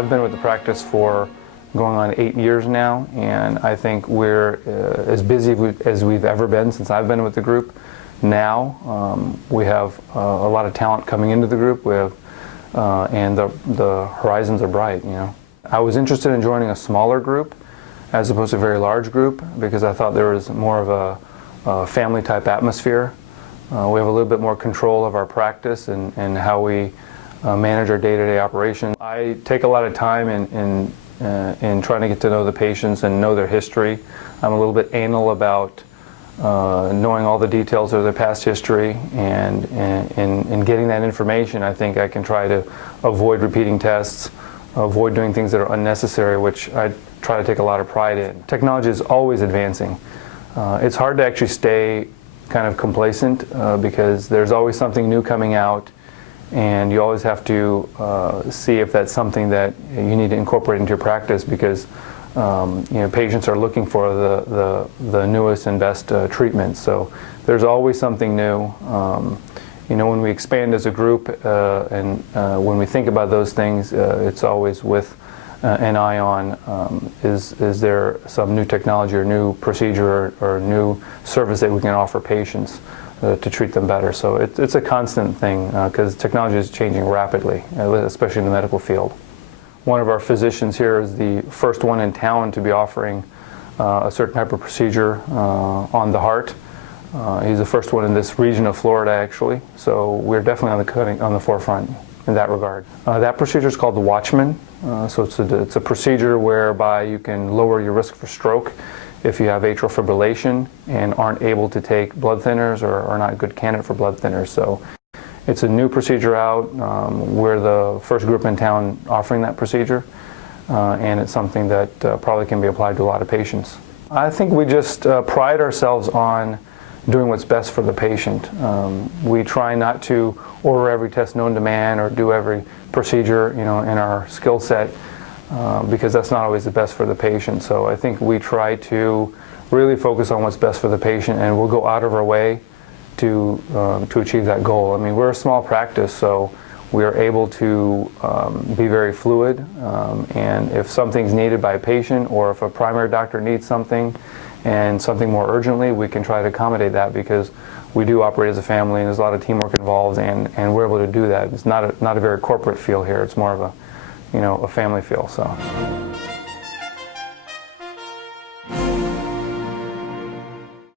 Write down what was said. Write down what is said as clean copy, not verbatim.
I've been with the practice for going on 8 years now, and I think we're as busy as we've ever been since I've been with the group. Now we have a lot of talent coming into the group. We have, and the horizons are bright. You know, I was interested in joining a smaller group as opposed to a very large group because I thought there was more of a family type atmosphere. We have a little bit more control of our practice and how we manage our day-to-day operations. I take a lot of time in trying to get to know the patients and know their history. I'm a little bit anal about knowing all the details of their past history, and in getting that information, I think I can try to avoid repeating tests, avoid doing things that are unnecessary, which I try to take a lot of pride in. Technology is always advancing. It's hard to actually stay kind of complacent because there's always something new coming out, and you always have to see if that's something that you need to incorporate into your practice because you know, patients are looking for the newest and best treatments. So there's always something new. You know, when we expand as a group and when we think about those things, it's always with an eye on is there some new technology or new procedure or new service that we can offer patients to treat them better. So it's a constant thing because technology is changing rapidly, especially in the medical field. One of our physicians here is the first one in town to be offering a certain type of procedure on the heart. He's the first one in this region of Florida, actually. So we're definitely on the forefront in that regard. That procedure is called the Watchman. So it's a procedure whereby you can lower your risk for stroke if you have atrial fibrillation and aren't able to take blood thinners or are not a good candidate for blood thinners. So it's a new procedure out. We're the first group in town offering that procedure, and it's something that probably can be applied to a lot of patients. I think we just pride ourselves on doing what's best for the patient. We try not to order every test known to man or do every procedure, you know, in our skill set because that's not always the best for the patient. So I think we try to really focus on what's best for the patient, and we'll go out of our way to achieve that goal. I mean, we're a small practice, so we are able to be very fluid, and if something's needed by a patient or if a primary doctor needs something and something more urgently, we can try to accommodate that because we do operate as a family and there's a lot of teamwork involved, and we're able to do that. It's not a very corporate feel here. It's more of a, you know, a family feel. So.